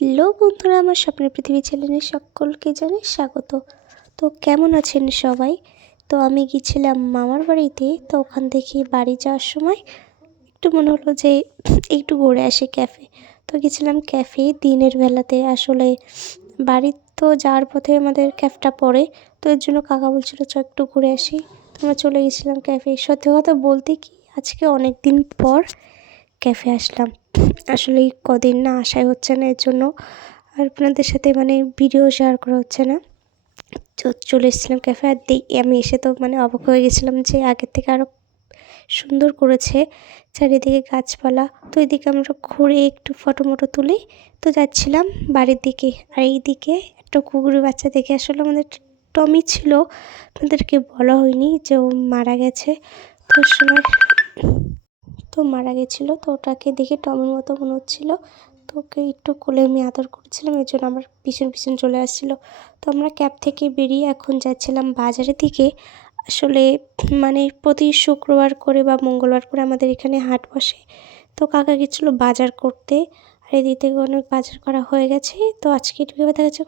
Hello বন্ধুরা, আমার স্বপ্নের পৃথিবী চ্যানেলে সকলকে জানাই স্বাগত। তো কেমন আছেন সবাই? তো আমি গিয়েছিলাম মামার বাড়িতে। তো ওখান থেকে বাড়ি যাওয়ার সময় একটু মনে হলো যে একটু ঘুরে আসি ক্যাফে। তো গেছিলাম ক্যাফে দিনের বেলাতে। আসলে বাড়ি তো যাওয়ার পথে আমাদের ক্যাফটা পড়ে, তো এর জন্য কাকা বলছিল চ একটু ঘুরে আসি। তো আমরা চলে গেছিলাম ক্যাফে। সত্যি কথা বলতে কি, আজকে অনেক দিন পর ক্যাফে আসলাম। আসলে কদিন না আসাই হচ্ছে না, এর জন্য আর আপনাদের সাথে ভিডিও শেয়ার করা হচ্ছে না। চলে এসেছিলাম ক্যাফে। আর আমি এসে তো অবাক হয়ে গেছিলাম যে আগের থেকে আরও সুন্দর করেছে চারিদিকে গাছপালা। তো এদিকে আমরা ঘুরে একটু ফটো মটো তুলে তো যাচ্ছিলাম বাড়ির দিকে। আর এইদিকে একটা কুকুরের বাচ্চা দেখে, আসলে আমাদের টমি ছিল, আপনাদেরকে বলা হয়নি যে ও মারা গেছে। তো সময় তো মারা গেছিলো, তো ওটাকে দেখে টমের মতো মনে হচ্ছিলো। তো ওকে একটু কোলে আমি আদর করছিলাম, এর জন্য আমার পিছন পিছন চলে আসছিলো। তো আমরা ক্যাব থেকে বেরিয়ে এখন যাচ্ছিলাম বাজারের দিকে। আসলে প্রতি শুক্রবার করে বা মঙ্গলবার করে আমাদের এখানে হাট বসে। তো কাকা গেছিলো বাজার করতে, আর এদিক থেকে অনেক বাজার করা হয়ে গেছে। তো আজকে এটুকু দেখা যাচ্ছে।